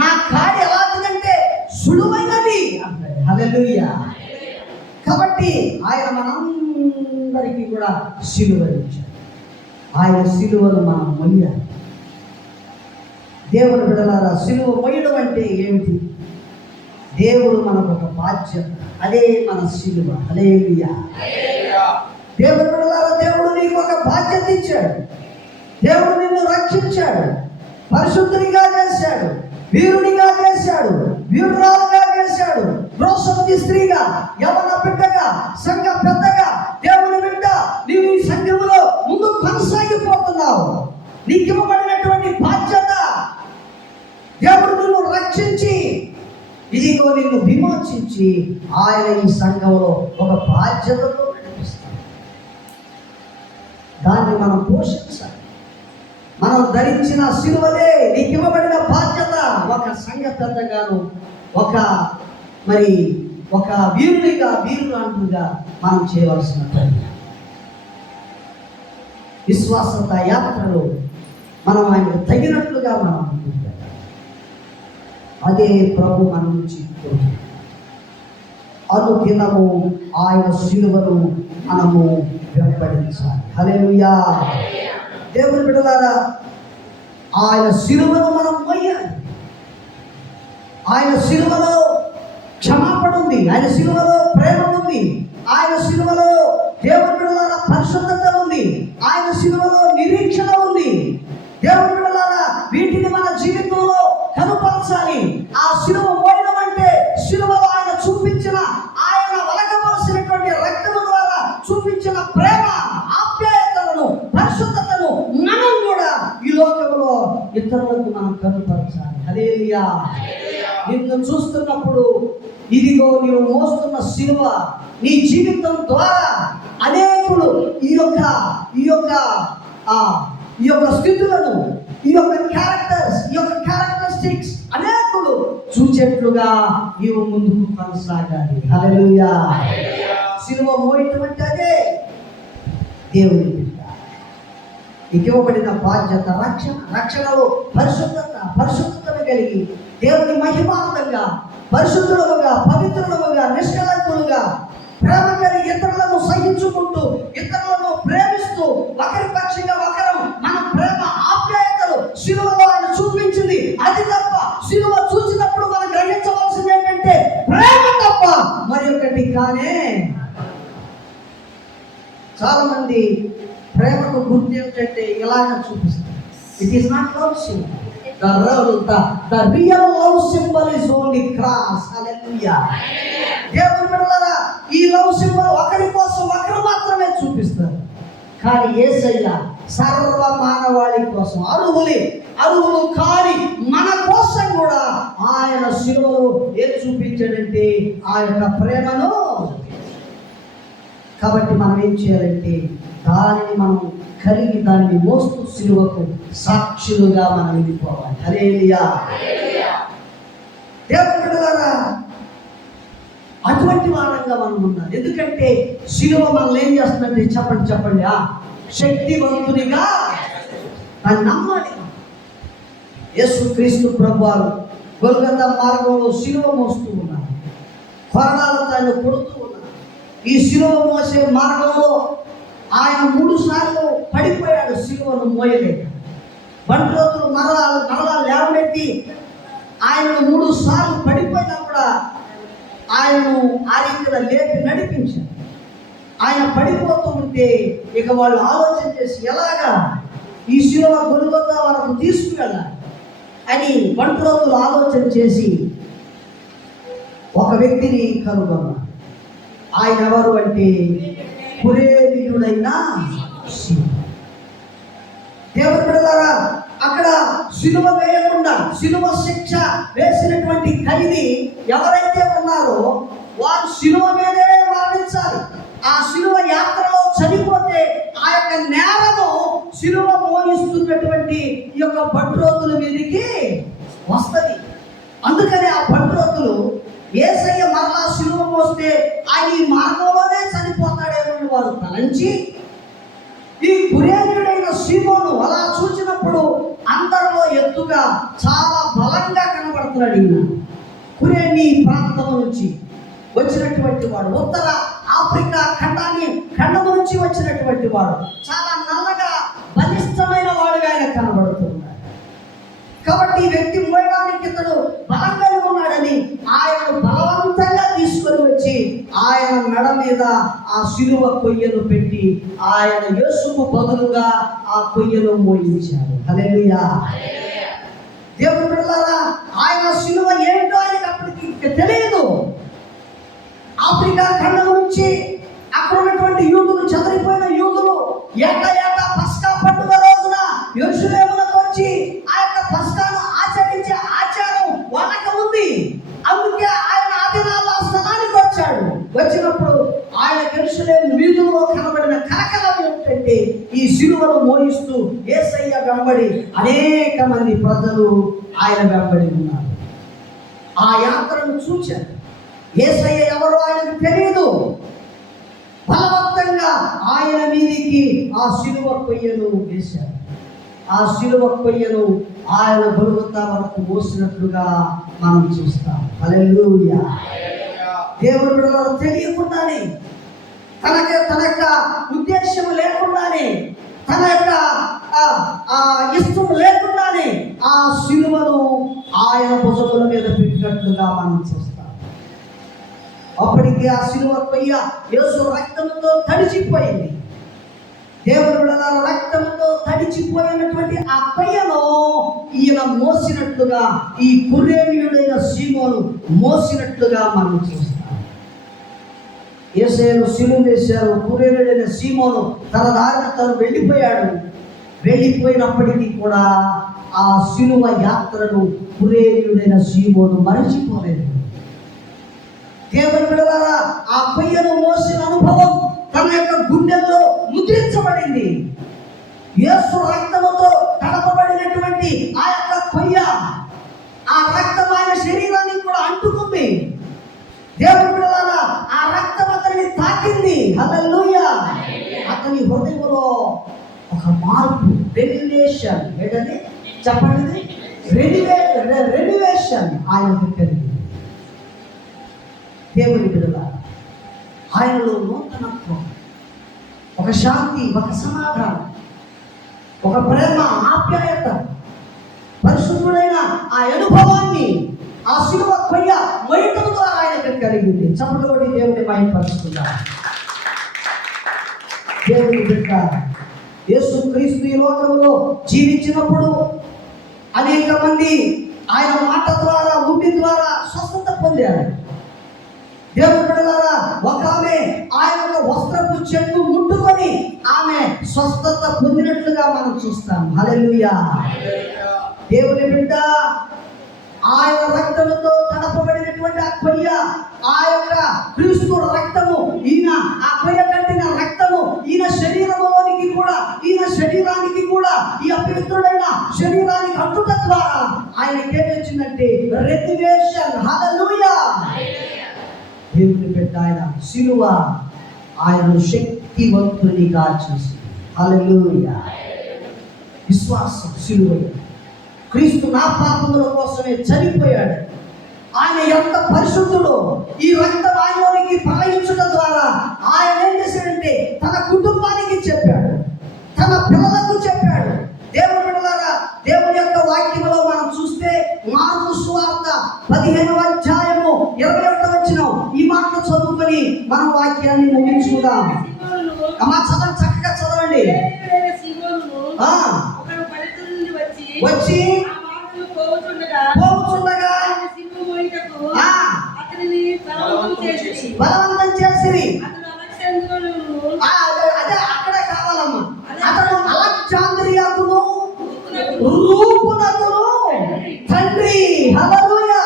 నా కాడి ఎలాంటిదంటే సులువైనది అంటాడు. హల్లెలూయా. కాబట్టి ఆయన మనందరికీ కూడా శిలువను ఇచ్చాడు. ఆయన శిలువను మనం మొయ్యాలి. దేవుని బిడ్డలారా, శిలువ మొయ్యడం అంటే ఏమిటి? దేవుడు మనకు ఒక బాధ్యత, అదే మన శిలువ. హల్లెలూయా. దేవుని బిడ్డలారా, దేవుడు నీకు ఒక బాధ్యత ఇచ్చాడు. దేవుడు నిన్ను రక్షించాడు, పరిశుద్ధునిగా చేశాడు, వీరునిగా చేశాడు, వీరురాలుగా చేశాడు, గృహసంధి స్త్రీగా, యవన బిడ్డగా, సంఘ పెద్దగా. దేవుని బిడ్డ, నీవు ఈ సంఘములో ముందు కొనసాగిపోతున్నావు. నీకు ఇవ్వబడినటువంటి బాధ్యత, దేవుడు నిన్ను రక్షించి ఇదిగో నిన్ను విమోచించి ఆయన ఈ సంఘంలో ఒక బాధ్యతతో నడిపిస్తాడు. దాన్ని మనం పోషించాలి. మనం ధరించిన శిలువలే నీకు ఇవ్వబడిన బాధ్యత. ఒక సంఘ పెద్దగాను, ఒక వీరునిగా, వీరురాంటుగా మనం చేయవలసిన పని. విశ్వాసత యాత్రలో మనం ఆయనకు తగినట్లుగా మనం అదే ప్రభు మన నుంచి అనుదినము ఆయన శిలువను మనము వెంబడించాలి. హల్లెలూయా. దేవుని బిడ్డలారా, ఆయన శిలువను మనం మోయాలి. ఆయన శిలువలో క్షమాపణ ఉంది, ఆయన శిలువలో ప్రేమ ఉంది, ఆయన శిలువలో దేవుని బిడ్డలారా పరిశుద్ధత ఉంది, ఆయన శిలువలో నిరీక్షణ ఉంది. దేవుని బిడ్డలారా, వీటిని మన జీవితంలో కనుపరచాలి. ఆ శిలువ మోయడం అంటే శిలువలో ఆయన చూపించిన, ఆయన వలకవలసినటువంటి రక్తము ద్వారా చూపించిన ప్రేమ, ఆప్యాయతలను, పరిశుద్ధతను మనం కూడా ఈ లోకంలో ఇతరులకు మనం కనుపరచాలి. హల్లెలూయా. నిన్ను చూస్తున్నప్పుడు ఇదిగో నీవు మోస్తున్న శిలువ నీ జీవితం ద్వారా అనేకులు ఈ యొక్క స్థితులను, ఈ యొక్క క్యారెక్టర్స్, ఈ యొక్క క్యారెక్టరిస్టిక్స్ అనేకులు చూచేట్లుగా నీవు ముందుకు కొనసాగాలి. హల్లెలూయా. సిలువ మోయటం అంటే అదే. దేవుని బిడ్డ, నీకు ఇవ్వబడిన బాధ్యత రక్షణలో పరిశుద్ధతను కలిగి దేవుని మహిమాంతంగా పరిశుద్ధులుగా పవిత్రులుగా నిష్కలంకులుగా ప్రేమ కలిగి ఇతరులను సహించుకుంటూ ఇతరులను ప్రేమిస్తూ ఒకరి పక్షంగా ఒకరం మన ప్రేమ ఆప్యాయతలు సిలువలో ఆయన చూపించింది. అది తప్ప సిలువ చూసినప్పుడు మనం గ్రహించవలసింది ఏంటంటే ప్రేమ తప్ప మరి ఒకటి కానే. చాలా మంది ప్రేమకు గుర్తు ఏమిటంటే ఇలాగ చూపిస్తారు. It is not love symbol. The real love symbol is only cross. Hallelujah. దేవుని బిడ్డలారా, ఈ లవ్ సింబల్ ఒకరి కోసం ఒకరు మాత్రమే చూపిస్తారు. కానీ యేసయ్య సర్వ మానవాళి కోసం అరువులు కాని మన కోసం కూడా ఆయన శిలువలో ఏం చూపించాడంటే ఆ యొక్క ప్రేమను. కాబట్టి మనం ఏం చేయాలంటే దానిని మనం కలిగి దానిని మోస్తూ సిలువకు సాక్షులుగా మనం వెళ్ళిపోవాలి. హల్లెలూయా. దేవుని బిడ్డలారా, అటువంటి వారంగా మనం ఉన్నాం. ఎందుకంటే సిలువ మనల్ని ఏం చేస్తుందంటే చెప్పండి శక్తివంతునిగా దాన్ని నమ్మాలి. యేసుక్రీస్తు ప్రభువారు గొల్గొతా మార్గంలో సిలువ మోస్తూ ఉన్నారు. కొరడాలతో ఆయన కొడుతూ ఉన్నారు. ఈ సిలువ మోసే మార్గంలో ఆయన 3 సార్లు పడిపోయాడు సిలువను మోయలేక. బంట్రోతులు మరలా లేవనెత్తి ఆయనను 3 సార్లు పడిపోయినా కూడా ఆయనను ఆ రీతిలో లేపి నడిపించారు. ఆయన పడిపోతూ ఉంటే ఇక వాళ్ళు ఆలోచన చేసి ఎలాగా ఈ సిలువ గొల్గొతా వరకు తీసుకువెళ్ళాలి అని బంట్రోతులు ఆలోచన చేసి ఒక వ్యక్తిని కనుగొన్నారు. ఆయన ఎవరు అంటే కురేనీయుడైన సీమోను. దేవుని బిడ్డలారా, అక్కడ సిలువ వేయకుండా సిలువ శిక్ష వేసినటువంటి ఖైదీ ఎవరైతే ఉన్నారో వారు సిలువ మీదే మరణించాలి. ఆ సిలువ యాత్రలో చనిపోతే ఆ యొక్క నేరము సిలువ మోయిస్తున్నటువంటి ఈ యొక్క బంట్రోతుల మీదకి వస్తుంది. అందుకని ఆ బంట్రోతులు యేసయ్య మరలా సిలువ మోస్తే ఆయన ఈ మార్గంలోనే చనిపోతాడేమో వారు తలంచి ఈ కురేనీయుడైన సీమోను అలా చూసినప్పుడు అందరిలో ఎత్తుగా చాలా బలంగా కనబడుతున్నాడు. ఈయన కురేనీ ప్రాంతం నుంచి వచ్చినటువంటి వాడు, ఉత్తర ఆఫ్రికా ఖండము నుంచి వచ్చినటువంటి వాడు, చాలా నల్లగా బలిష్టమైన వాడుగా ఆయన కనబడుతున్నాడు. కాబట్టి ఈ వ్యక్తి మోయడానికి ఇతడు బలంగా ఉన్నాడని ఆయనను బలవంతంగా తీసుకొని వచ్చి ఆయన మెడ మీద ఆ సిలువ కొయ్యను పెట్టి ఆయన యేసుకు బదులుగా ఆ కొయ్యను మోయించాడు. హల్లెలూయా. దేవుని బిడ్డలారా, ఆయన సిలువ ఏంటో ఆయనకి అప్పటికి తెలియదు. ఆఫ్రికా ఖండం నుంచి అక్కడ ఉన్నటువంటి యూదులు, చెదరిపోయిన యూదులు ఏటా పస్కా పండుగ రోజున యెరూషలేమునకు వచ్చి ఆ యొక్క పస్కాను ఆచరించే ఆచారం వాళ్ళకి ఉంది. అందుకే ఆయన ఆ దినాల్లో ఆ స్థలానికి వచ్చాడు. వచ్చినప్పుడు ఆయన యెరూషలేము వీధుల్లో కనబడిన కలకలం ఏంటంటే ఈ సిలువను మోయిస్తూ యేసయ్య వెంబడి అనేక మంది ప్రజలు ఆయన వెంబడి ఉన్నారు. ఆ యాత్రను చూశారు. యేసయ్య ఎవరో ఆయనకు తెలియదు. బలవంతంగా ఆయన మీదికి ఆ సిలువ కొయ్యను వేశారు. ఆ సిలువ కొయ్యను ఆయన గొల్గొతా వరకు మోసినట్లుగా మనం చూస్తాం. హల్లెలూయా. దేవుని బిడ్డలకు తెలియకుండానే తన యొక్క ఉద్దేశం లేకుండానే తన యొక్క ఇష్టం లేకుండానే ఆ సిలువను ఆయన భుజముల మీద పెట్టినట్లుగా మనం చూస్తాం. అప్పటికి ఆ సిలువ కొయ్య యేసు రక్తంతో తడిచిపోయింది. దేవుని బిడ్డలారా, రక్తంతో తడిచిపోయినటువంటి ఆ కొయ్యను ఈయన మోసినట్లుగా, ఈ కురేనీయుడైన సీమోను మోసినట్లుగా మనం చూస్తాం. యేసయ్యను సిలువ వేశారు. కురేనీయుడైన సీమోను తన దారిన తను వెళ్ళిపోయాడు. వెళ్ళిపోయినప్పటికీ కూడా ఆ సిలువ యాత్రను కురేనీయుడైన సీమోను మరచిపోలేదు. దేవుని బిడ్డలారా, ఆ కొయ్యను మోసిన అనుభవం తన యొక్క గుండెల్లో ముద్రించబడింది. యేసు రక్తముతో తడపబడినటువంటి ఆ యొక్క కొయ్య, ఆ రక్తం ఆయన శరీరానికి కూడా అంటుకుంది. దేవుని బిడ్డలారా, ఆ రక్తం అతన్ని తాకింది. హల్లెలూయా. అతని హృదయంలో ఒక మార్పు, రెన్యువేషన్. ఏంటది చెప్పండి? రెన్యువేషన్ ఆయనకు కలిగింది. దేవుని బిడ్డల ఆయనలో నూతనత్వం, ఒక శాంతి, ఒక సమాధానం, ఒక ప్రేమ, ఆప్యాయత, పరిశుద్ధుడైన ఆ అనుభవాన్ని ఆ శిలువ కొయ్య మొయ్యటం ద్వారా ఆయనకు కలిగింది. చప్పటి దేవుని మహిమపరుస్తున్నారు. దేవుని బిడ్డ యేసుక్రీస్తు ఈ లోకంలో జీవించినప్పుడు అనేక మంది ఆయన మాట ద్వారా, ఊపి ద్వారా స్వస్థత పొందారు. దేవుని బిడ్డలారా, ఒక ఆమె ఆయన యొక్క వస్త్రపు చెట్టు ముట్టుకొని ఆమె స్వస్థత పొందినట్లుగా మనం చూస్తాం. హల్లెలూయా. దేవుని బిడ్డ ఆయన రక్తముతో తడపబడినటువంటి ఆ కొయ్య, ఆ యొక్క క్రీస్తు రక్తము, ఈయన ఆ కొయ్య కట్టిన రక్తము ఈయన శరీరంలోనికి కూడా, ఈయన శరీరానికి కూడా, ఈ అపవిత్రుడైన శరీరానికి అంటుట ద్వారా ఆయనకి ఏమొచ్చిందంటే రెన్యువేషన్. హల్లెలూయా. దేవుని బిడ్డ ఆయన శిలువ ఆయనను శక్తివంతునిగా చేసి, హల్లెలూయా. విశ్వాసం శిలువ. క్రీస్తు నా పాపముల కోసమే చనిపోయాడు. ఆయన ఎంత పరిశుద్ధుడు. ఈ రక్తం ఆయనలోనికి ప్రవహించడం ద్వారా ఆయన ఏం చేశాడంటే తన కుటుంబానికి చెప్పాడు, తన పిల్లలకు చెప్పాడు. దేవుని బిడ్డలారా, దేవుని యొక్క వాక్యంలో మనం చూస్తే మార్కు సువార్త 15వ అధ్యాయము 21వ వచనం ఈ మాటలు చదువుకొని మనం వాక్యాన్ని ముగించుకుందాం. అమ్మా చదవండి, చక్కగా చదవండి. వచ్చి పోవుచుండగా బలవంతం చేసిరి. అదే అక్కడ కావాలమ్మా. అతను అలెగ్జాంద్రియాకును రూపునకును తండ్రి. హల్లెలూయా.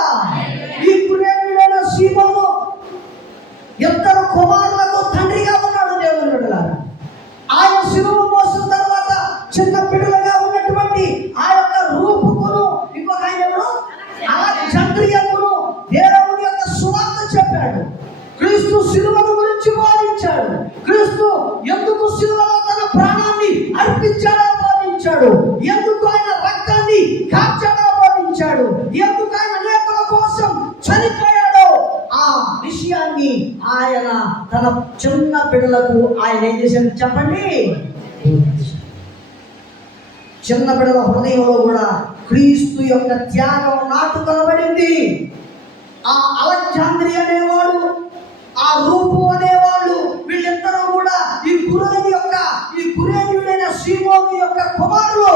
ఈ కురేనుడైన సీమోను ఇద్దరు కుమారులకు తండ్రిగా ఉన్నాడు. దేవుని బిడ్డలారా, ఆయన శిలువ మోసిన తర్వాత చిన్న పిల్లలుగా ఉన్నటువంటి ఆ యొక్క రూపుకును, ఇంకొక ఆయన ఎవరు, అలెగ్జాంద్రియాకును దేవుని యొక్క సువార్త చెప్పాడు. క్రీస్తు శిలువను గురించి బోధించాడు. క్రీస్తు ఎందుకు శిలువలో తన ప్రాణాన్ని అర్పించాడో బోధించాడు. ఎందుకు ఆయన రక్తాన్ని కార్చాడో బోధించాడు. ఎందుకు ఆయన అనేకుల కోసం చనిపోయాడో ఆ విషయాన్ని ఆయన తన చిన్న బిడ్డలకు ఆయన ఏం చేశాడు చెప్పండి? చిన్న బిడ్డల హృదయంలో కూడా క్రీస్తు యొక్క త్యాగం నాటుకొనబడింది. ఆ అలెగ్జాంద్రియా అనేవాడు, ఆ రూపు అనేవాళ్ళు, వీళ్ళిద్దరూ కూడా ఈ కురేనీయుడైన సీమోను యొక్క కుమారులు.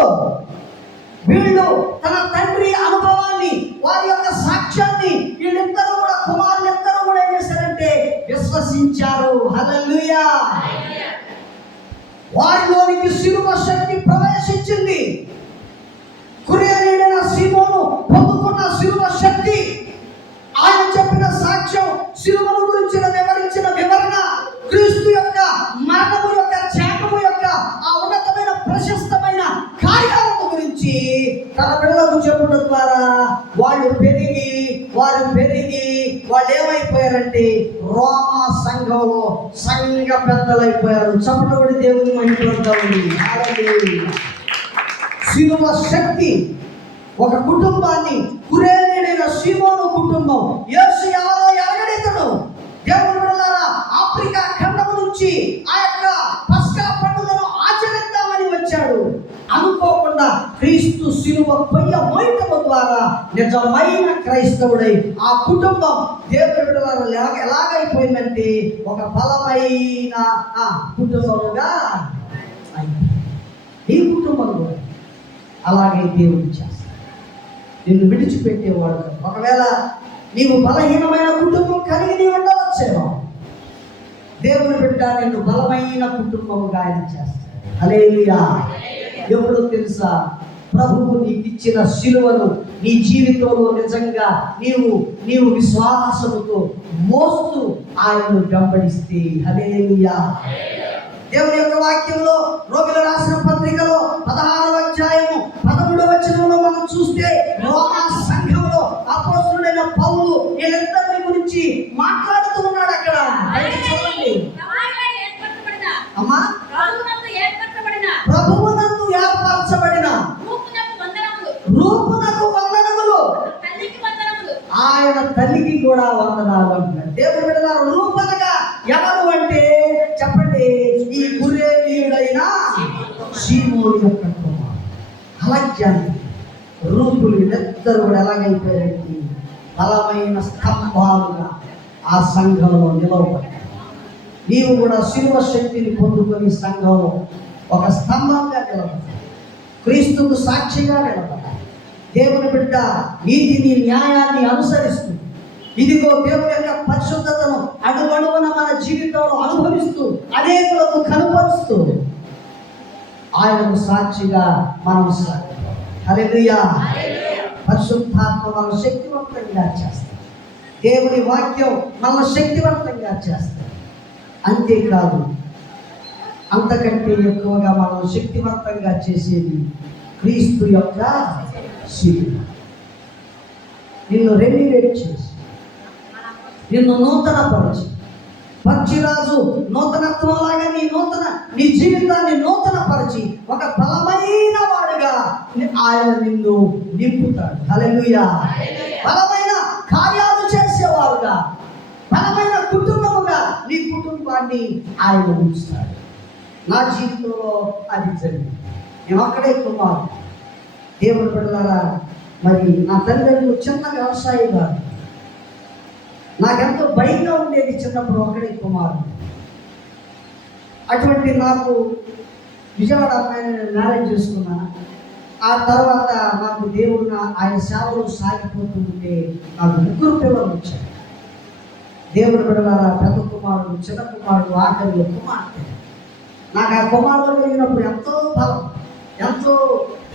వీళ్ళు తన తండ్రి అనుభవాన్ని, వారి యొక్క సాక్ష్యాన్ని వీళ్ళిద్దరూ కూడా, కుమారులిద్దరూ కూడా ఏం చేశారంటే విశ్వసించారు. హల్లెలూయా. వారిలోనికి శిలువ శక్తి ప్రవేశించింది. కురేనీయుడైన సీమోను పొందుకున్న శిలువ శక్తి, ఆయన చెప్పిన సాక్ష్యం, శిలువను గురించిన వివరించిన వివరణ, క్రీస్తు యొక్క మరణము యొక్క, త్యాగము యొక్క ఆ ఉన్నతమైన ప్రశస్తమైన కార్యాలను గురించి తన బిడ్డలకు చెప్పడం ద్వారా వాళ్ళు వాళ్ళు ఏమైపోయారంటే రోమా సంఘంలో సంఘ పెద్దలైపోయారు. చప్పటి దేవుని మహిమపడతామని. శిలువ శక్తి ఒక కుటుంబాన్ని, కురేనీయుడైన సీమోను కుటుంబం, యేసు ఎవరో ఎరగనితడు. దేవుని బిడ్డలారా, ఆఫ్రికా ఖండం నుంచి ఆ యొక్క పస్కా పండుగను ఆచరిద్దామని వచ్చాడు. అనుకోకుండా క్రీస్తు శిలువ కొయ్య మోయటము ద్వారా నిజమైన క్రైస్తవుడై ఆ కుటుంబం దేవుని బిడ్డలారా ఎలాగైపోయిందంటే ఒక బలమైన కుటుంబముగా ఈ కుటుంబం కూడా అలాగే దేవుడు చేస్తాడు. నిన్ను విడిచిపెట్టేవాడు. ఒకవేళ నీవు బలహీనమైన కుటుంబం కలిగి ఉండవచ్చేమో, దేవుని బిడ్డ నిన్ను బలమైన కుటుంబముగా ఆయన చేస్తాడు. హల్లెలూయా. ఎప్పుడో తెలుసా, ప్రభువు నీకు ఇచ్చిన శిలువను నీ జీవితంలో నిజంగా నీవు విశ్వాసముతో మోస్తూ ఆయనను వెంబడిస్తే. హల్లెలూయా. దేవుని యొక్క వాక్యంలో రోమిలకు రాసిన పత్రికలో 16వ అధ్యాయము 13వ వచనంలో మనం చూస్తే రోమా సంఘంలో అపోస్తలుడైన పౌలు వీళ్ళందరిని గురించి మాట్లాడుతూ ఉన్నాడు. అక్కడ చదవండి. ఆయన తల్లికి కూడా వందనాలు అంటున్నాడు. దేవుని బిడ్డలారా, రూపనగా ఎవరు అంటే చెప్పండి, ఈ కురేనీయుడైన సీమోను యొక్క కుమారుడు. అలెగ్జాండర్, రూపులు ఇద్దరు కూడా ఎలాగైపోయారంటే బలమైన స్తంభాలుగా ఆ సంఘంలో నిలవబడ్డారు. నీవు కూడా శిలువ శక్తిని పొందుకొని సంఘంలో ఒక స్తంభంగా నిలబడ్డావు, క్రీస్తుకు సాక్షిగా నిలబడ్డావు. దేవుని బిడ్డ నీతిని న్యాయాన్ని అనుసరిస్తూ ఇదిగో దేవుని యొక్క పరిశుద్ధతను అడుగడుగున మన జీవితంలో అనుభవిస్తూ అనేకులకు కనుపరుస్తూ ఆయనకు సాక్షిగా మనం సాగుతాం. హల్లెలూయా. పరిశుద్ధాత్మ మనం శక్తివంతంగా చేస్తాం. దేవుని వాక్యం మన శక్తివంతంగా చేస్తాం. అంతేకాదు, అంతకంటే ఎక్కువగా మనం శక్తివంతంగా చేసేది క్రీస్తు యొక్క శిలువ. నిన్ను రెన్యువేట్ చేసి, నిన్ను నూతన పరిచి, పక్షిరాజు నూతనత్వంలాగా నీ జీవితాన్ని నూతన పరిచి ఒక బలమైన వాడుగా ఆయన నిన్ను నింపుతాడు. హల్లెలూయా. బలమైన కార్యాలు చేసేవారుగా, బలమైన కుటుంబముగా నీ కుటుంబాన్ని ఆయన ఉంచుతాడు. నా జీవితంలో అది జరిగింది. నేను అక్కడే కుమారుడు. దేవుని బిడ్డలారా, మరి నా తల్లిదండ్రులు చిన్న వ్యవసాయదారు. నాకెంతో భయంగా ఉండేది చిన్నప్పుడు. అక్కడే కుమారుడు. అటువంటి నాకు విజయవాడ అమ్మాయిని నేను మ్యారేజ్ చేసుకున్నాను. ఆ తర్వాత నాకు దేవుడు ఆయన సేవలు సాగిపోతూ ఉంటే నాకు 3 పిల్లలు వచ్చారు. దేవుని బిడ్డలారా, పెద్ద కుమారుడు, చిన్న కుమారుడు, ఆఖరిలో కుమార్తె. నాకు ఆ కుమారుడు కలిగినప్పుడు ఎంతో బలం, ఎంతో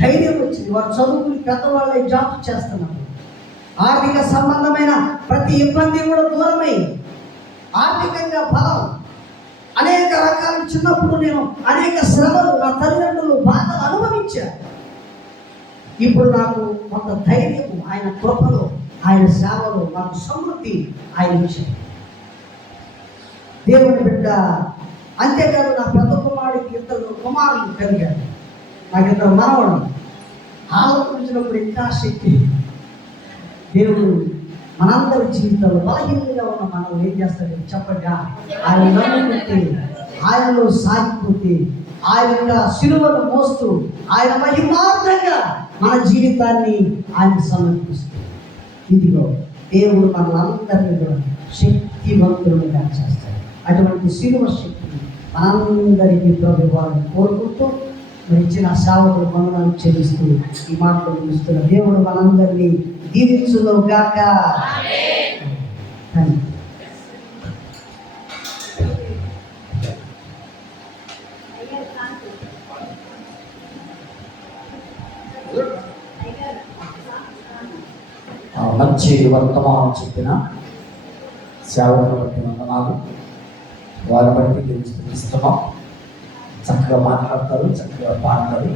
ధైర్యం వచ్చింది. వారు చదువుకుని పెద్దవాళ్ళే జాబ్ చేస్తున్నారు. ఆర్థిక సంబంధమైన ప్రతి ఇబ్బంది కూడా దూరమై ఆర్థికంగా బలం, అనేక రకాల చిన్నప్పుడు నేను అనేక శ్రమలు, నా తల్లిదండ్రులు బాధలు అనుభవించాను. ఇప్పుడు నాకు కొంత ధైర్యము ఆయన కృపలో, ఆయన సేవలో నాకు సమృద్ధి ఆయన ఇచ్చారు. దేవుని బిడ్డ. అంతేకాదు, నా పెద్ద కుమారుడికి 2 కుమారులు కలిగారు. నాకు 2 మనవడు. ఆలోచించినప్పుడు ఇంకా శక్తి. దేవుడు మనందరి జీవితంలో బలహీనంగా ఉన్న మనం ఏం చేస్తాడు చెప్పండి? ఆయన నమ్ముకుంటే, ఆయనలో సాగిపోతే, ఆయన యొక్క శిలువను మోస్తూ ఆయన మహిమార్థంగా మన జీవితాన్ని ఆయన సమర్పిస్తూ, ఇదిగో దేవుడు మనందరినీ కూడా శక్తివంతులుగా చేస్తాడు. అటువంటి శిలువ శక్తిని మనందరికీ ప్రభువాన్ని కోరుకుంటూ మరి ఇచ్చిన సేవకులు వందనాలు చెల్లిస్తూ ఈ మాటలు ముగిస్తున్న దేవుడు మనందరినీ దీవించును గాక. మంచి వర్తమానం చెప్పిన సేవకులు బట్టి వందనాలు. వారి బట్టి దేవుని స్తుతిస్తున్నాం. చక్కగా మాట్లాడతారు, చక్కగా పాడతారు.